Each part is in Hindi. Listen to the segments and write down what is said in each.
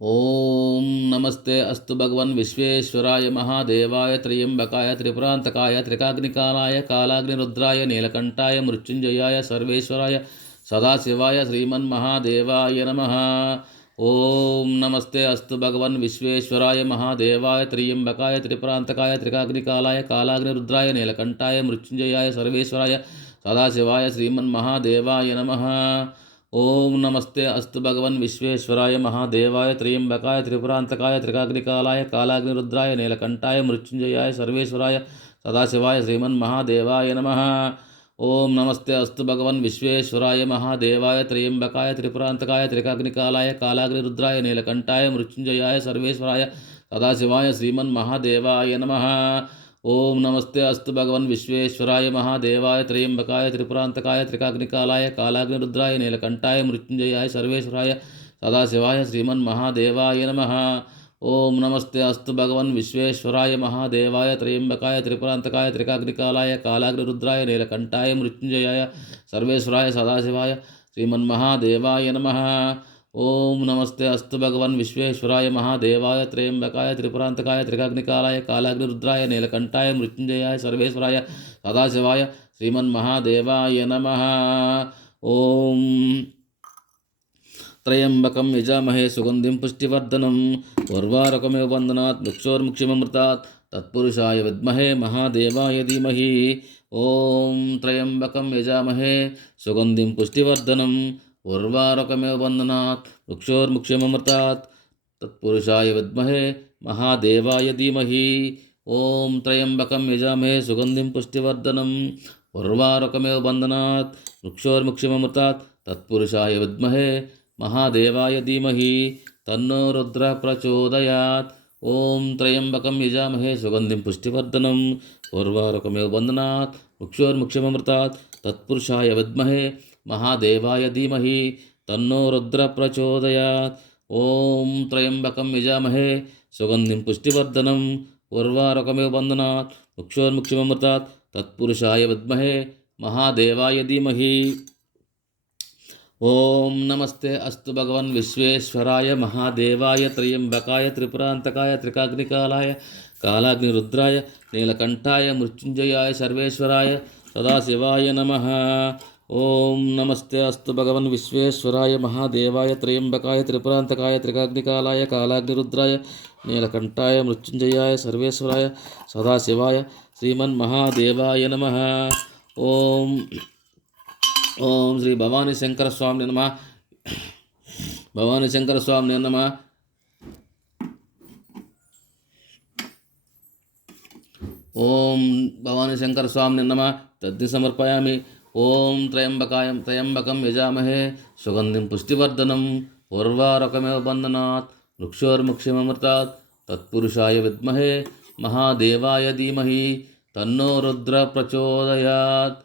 ओम नमस्ते अस्तु भगवन् विश्वेश्वराय महादेवाय त्र्यंबकाय त्रिपुरांतकाय त्रिकाग्निकालाय कालाग्निरुद्राय नीलकंठाय मृत्युंजयाय सर्वेश्वराय सदाशिवाय श्रीमन्महादेवाय नमः। ओम नमस्ते अस्तु भगवन् विश्वेश्वराय महादेवाय त्र्यंबकाय त्रिपुरांतकाय त्रिकाग्निकालाय कालाग्निरुद्राय नीलकंठाय मृत्युंजयाय सर्वेश्वराय सदाशिवाय श्रीमन्महादेवाय नमः। ओम नमस्ते अस्तु भगवन् विश्वेश्वराय महादेवाय त्र्यंबकाय त्रिपुरांतकाय त्रिकाग्निकालाय कालाग्निरुद्राय नीलकंठाय मृत्युंजयाय सर्वेश्वराय सदाशिवाय श्रीमन्महादेवाय नमः। ओम नमस्ते अस्तु भगवन् विश्वेश्वराय महादेवाय त्र्यंबकाय त्रिपुरांतकाय त्रिकाग्निकालाय कालाग्निरुद्राय नीलकंठाय मृत्युंजयाय सर्वेश्वराय सदाशिवाय श्रीमन्महादेवाय नमः। ओम नमस्ते अस्तु भगवन् विश्वेश्वराय महादेवाय त्र्यंबकाय त्रिपुरांतकाय त्रिकाग्निकालाय कालाग्निरुद्राय नीलकंठाय मृत्युंजयाय सर्वेश्वराय सदाशिवाय श्रीमन्महादेवाय नमः। ओम नमस्ते अस्तु भगवन् विश्वेश्वराय महादेवाय त्र्यंबकाय त्रिपुरांतकाय त्रिकाग्निकालाय कालाग्निरुद्राय नीलकंठाय मृत्युंजयाय सर्वेश्वराय सदाशिवाय श्रीमन्महादेवाय नमः। ओम नमस्ते अस्तु भगवन् विश्वेश्वराय महादेवाय त्र्यंबकाय त्रिपुरांतकाय त्रिकाग्निकालाय कालाग्निरुद्राय नीलकंठाय मृत्युंजयाय सर्वेश्वराय सदाशिवाय श्रीमन्महादेवाय नमः। ओम त्र्यंबकं यजामहे सुगंधिं पुष्टिवर्धनम् उर्वारुकमिव बन्धनात् वृक्षोर्मुक्षिममृतात् तत्पुरुषाय विद्महे महादेवाय धीमहि। ओम त्र्यंबकं यजामहे सुगंधिं पुष्टिवर्धनम् उर्वारुकमिव बन्धनात् वृक्षोर्मुक्षिममृतात् तत्पुरुषाय विद्महे महादेवाय धीमहि। ओम त्र्यंबकं यजामहे सुगंधिं पुष्टिवर्धनम् उर्वारुकमिव बन्धनात् वृक्षोर्मुक्षिममृतात् तत्पुरुषाय विद्महे महादेवाय धीमहि तन्नो रुद्र प्रचोदयात्। ओम त्र्यंबकं यजामहे सुगंधिं पुष्टिवर्धनम् उर्वारुकमिव बन्धनात् वृक्षोर्मुक्षिममृतात् तत्पुरुषाय विद्महे महादेवाय धीमहि तन्नो रुद्र प्रचोदयात्। ओम त्र्यंबकं यजामहे सुगंधिं पुष्टिवर्धनम् उर्वारुकमिव बन्धनात् वृक्षोर्मुक्षिममृतात् तत्पुरुषाय विद्महे महादेवाय धीमहि। ओम नमस्ते अस्तु भगवन् विश्वेश्वराय महादेवाय त्र्यंबकाय त्रिपुरांतकाय त्रिकाग्निकालाय कालाग्निरुद्राय नीलकंठाय मृत्युंजयाय सर्वेश्वराय सदाशिवाय नमः। ओम नमस्ते अस्तु भगवन् विश्वेश्वराय महादेवाय त्र्यंबकाय त्रिपुरांतकाय त्रिकाग्निकालाय कालाग्निरुद्राय नीलकंठाय मृत्युंजयाय सर्वेश्वराय सदाशिवाय श्रीमन्महादेवाय नमः। ओम ओम श्री भवानी शंकर स्वामी नमः। भवानी शंकर स्वामी नमः। ओम भवानी शंकर स्वामी नमः। तद्धि समर्पयामि। ओम त्र्यंबकं यजामहे सुगंधिं पुष्टिवर्धनम् उर्वारुकमिव बन्धनात् वृक्षोर्मुक्षिममृतात् तत्पुरुषाय विद्महे महादेवाय धीमहि तन्नो रुद्र प्रचोदयात्।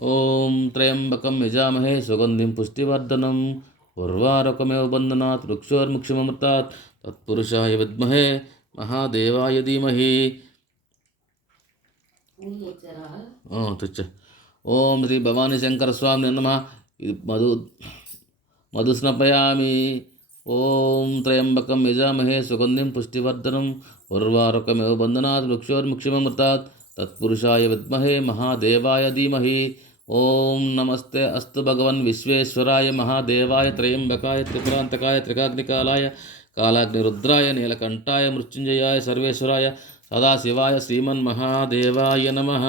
ओम त्र्यंबकं यजामहे सुगंधिं पुष्टिवर्धनम् उर्वारुकमिव बन्धनात् वृक्षोर्मुक्षिममृतात् तत्पुरुषाय विद्महे महादेवाय धीमहि। ओम श्री भवानी शंकर स्वामी नमः। मधुस्नपयामि। ओम त्र्यंबकं यजामहे सुगंधिं पुष्टिवर्धनम् उर्वारुकमिव बन्धनात् वृक्षोर्मुक्षिममृतात् तत्पुरुषाय विद्महे महादेवाय धीमहि। ओम नमस्ते अस्तु भगवन् विश्वेश्वराय महादेवाय त्र्यंबकाय त्रिपुरांतकाय त्रिकाग्निकालाय कालाग्निरुद्राय नीलकंठाय मृत्युंजयाय सर्वेश्वराय सदाशिवाय श्रीमन्महादेवाय नमः।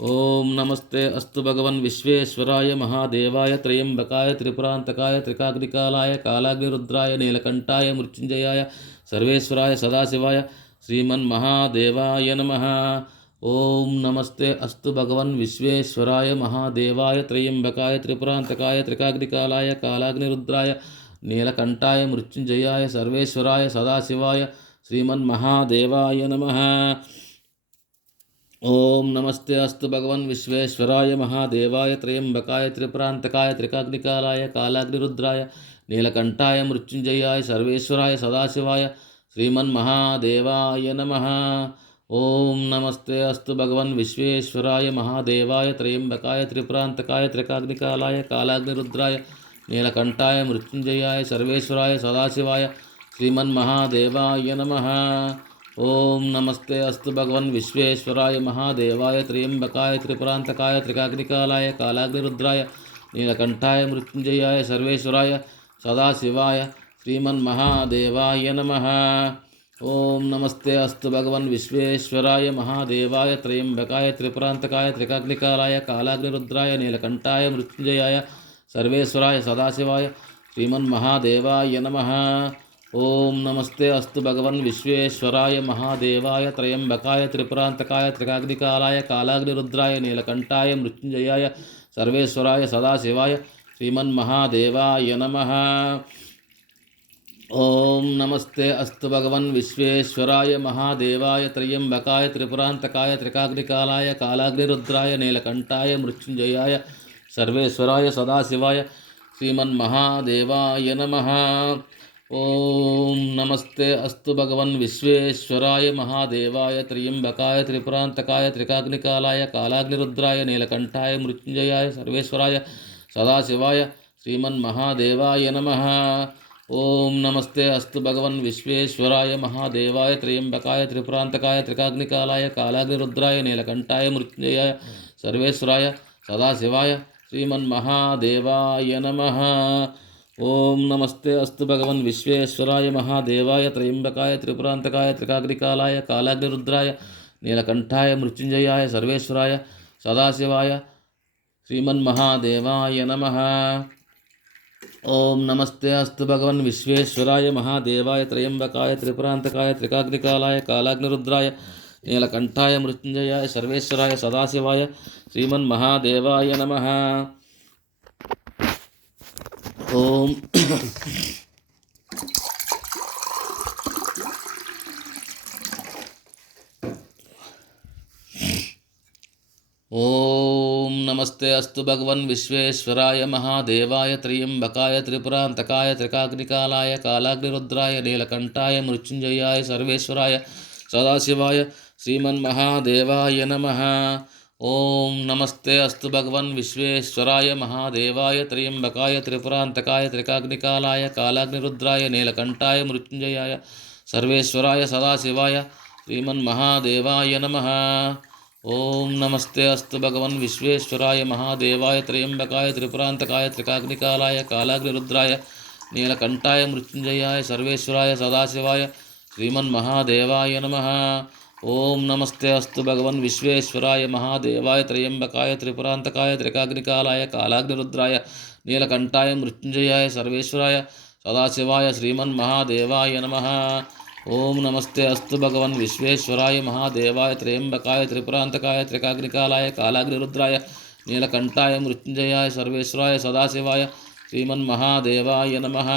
ओम नमस्ते अस्तु भगवन् विश्वेश्वराय महादेवाय त्र्यंबकाय त्रिपुरांतकाय त्रिकाग्निकालाय कालाग्निरुद्राय नीलकंठाय मृत्युंजयाय सर्वेश्वराय सदाशिवाय श्रीमन्महादेवाय नमः। ओम नमस्ते अस्तु भगवन् विश्वेश्वराय महादेवाय त्र्यंबकाय त्रिपुरांतकाय त्रिकाग्निकालाय कालाग्निरुद्राय नीलकंठाय मृत्युंजयाय सर्वेश्वराय सदाशिवाय श्रीमन्महादेवाय नमः। ओम नमस्ते अस्तु भगवन् विश्वेश्वराय महादेवाय त्र्यंबकाय त्रिपुरांतकाय त्रिकाग्निकालाय कालाग्निरुद्राय नीलकंठाय मृत्युंजयाय सर्वेश्वराय सदाशिवाय श्रीमन्महादेवाय नमः। ओम नमस्ते अस्तु भगवन् विश्वेश्वराय महादेवाय त्र्यंबकाय त्रिपुरांतकाय त्रिकाग्निकालाय कालाग्निरुद्राय नीलकंठाय मृत्युंजयाय सर्वेश्वराय सदाशिवाय श्रीमन्महादेवाय नमः। ओम नमस्ते अस्तु भगवन् विश्वेश्वराय महादेवाय त्र्यंबकाय त्रिपुरांतकाय त्रिकाग्निकालाय कालाग्निरुद्राय नीलकंठाय मृत्युंजयाय सर्वेश्वराय सदाशिवाय श्रीमन्महादेवाय नमः। ओम नमस्ते अस्तु भगवन् विश्वेश्वराय महादेवाय त्र्यंबकाय त्रिपुरांतकाय त्रिकाग्निकालाय कालाग्निरुद्राय नीलकंठाय मृत्युंजयाय सर्वेश्वराय सदाशिवाय श्रीमन्महादेवाय नमः। ओम नमस्ते अस्तु भगवन् विश्वेश्वराय महादेवाय त्र्यंबकाय त्रिपुरांतकाय त्रिकाग्निकालाय कालाग्निरुद्राय नीलकंठाय मृत्युंजयाय सर्वेश्वराय सदाशिवाय श्रीमन्महादेवाय नमः। ओम नमस्ते अस्तु भगवन् विश्वेश्वराय महादेवाय त्र्यंबकाय त्रिपुरांतकाय त्रिकाग्निकालाय कालाग्निरुद्राय नीलकंठाय मृत्युंजयाय सर्वेश्वराय सदाशिवाय श्रीमन्महादेवाय नमः। ओम नमस्ते अस्तु भगवन् विश्वेश्वराय महादेवाय त्र्यंबकाय त्रिपुरांतकाय त्रिकाग्निकालाय कालाग्निरुद्राय नीलकंठाय मृत्युंजयाय सर्वेश्वराय सदाशिवाय श्रीमन्महादेवाय नमः। ओम नमस्ते अस्तु भगवन् विश्वेश्वराय महादेवाय त्र्यंबकाय त्रिपुरांतकाय त्रिकाग्निकालाय कालाग्निरुद्राय नीलकंठाय मृत्युंजयाय सर्वेश्वराय सदाशिवाय श्रीमन्महादेवाय नमः। ओम नमस्ते अस्तु भगवन् विश्वेश्वराय महादेवाय त्र्यंबकाय त्रिपुरांतकाय त्रिकाग्निकालाय कालाग्निरुद्राय नीलकंठाय मृत्युंजयाय सर्वेश्वराय सदाशिवाय श्रीमन्महादेवाय नमः। ओम नमस्ते अस्तु भगवन् विश्वेश्वराय महादेवाय त्र्यंबकाय त्रिपुरांतकाय त्रिकाग्निकालाय कालाग्निरुद्राय नीलकंठाय मृत्युंजयाय सर्वेश्वराय सदाशिवाय श्रीमन्महादेवाय नमः। ओम ओम नमस्ते अस्तु भगवन् विश्वेश्वराय महादेवाय त्र्यंबकाय त्रिपुरांतकाय त्रिकाग्निकालाय कालाग्निरुद्राय नीलकंठाय मृत्युंजयाय सर्वेश्वराय सदाशिवाय श्रीमन्महादेवाय नमः। ओम नमस्ते अस्तु भगवन् विश्वेश्वराय महादेवाय त्र्यंबकाय त्रिपुरांतकाय त्रिकाग्निकालाय कालाग्निरुद्राय नीलकंठाय मृत्युंजयाय सर्वेश्वराय सदाशिवाय श्रीमन्महादेवाय नमः। ओम नमस्ते अस्तु भगवन् विश्वेश्वराय महादेवाय त्र्यंबकाय त्रिपुरांतकाय त्रिकाग्निकालाय कालाग्निरुद्राय नीलकंठाय मृत्युंजयाय सर्वेश्वराय सदाशिवाय श्रीमन्महादेवाय नमः। ओम नमस्ते अस्तु भगवन् विश्वेश्वराय महादेवाय त्र्यंबकाय त्रिपुरांतकाय त्रिकाग्निकालाय कालाग्निरुद्राय नीलकंठाय मृत्युंजयाय सर्वेश्वराय सदाशिवाय श्रीमन्महादेवाय नमः। ओम नमस्ते अस्तु भगवन् विश्वेश्वराय महादेवाय त्र्यंबकाय त्रिपुरांतकाय त्रिकाग्निकालाय कालाग्निरुद्राय नीलकंठाय मृत्युंजयाय सर्वेश्वराय सदाशिवाय श्रीमन्महादेवाय नमः।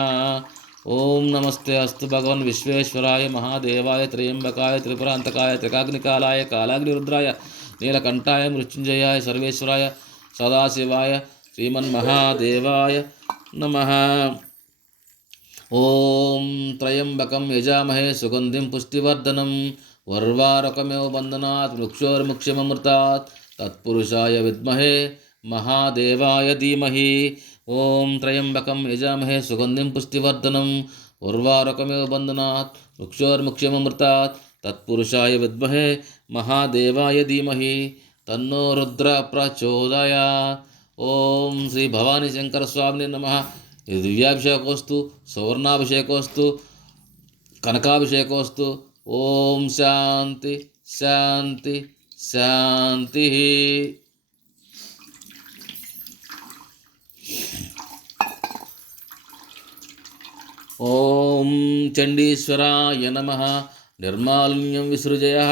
ओम नमस्ते अस्तु भगवन् विश्वेश्वराय महादेवाय त्र्यंबकाय त्रिपुरांतकाय त्रिकाग्निकालाय कालाग्निरुद्राय नीलकंठाय मृत्युंजयाय सर्वेश्वराय सदाशिवाय श्रीमन्महादेवाय नमः। ओम त्र्यंबकं यजामहे सुगंधिं पुष्टिवर्धनम् उर्वारुकमिव बन्धनात् वृक्षोर्मुक्षिममृतात् तत्पुरुषाय विद्महे महादेवाय धीमहि। ओम त्र्यंबकं यजामहे सुगंधिं पुष्टिवर्धनम् उर्वारुकमिव बन्धनात् वृक्षोर्मुक्षिममृतात् तत्पुरुषाय विद्महे महादेवाय धीमहि तन्नो रुद्र प्रचोदयात्। ओम श्री भवानी शंकर स्वामिने नमः। दिव्याभिषेकोस्तु सुवर्णाभिषेकोस्तु कनकाभिषेकोस्तु। ओम शांति शांति शांति। ओम चंडीश्वराय नमः। निर्माल्यं विसृजयः।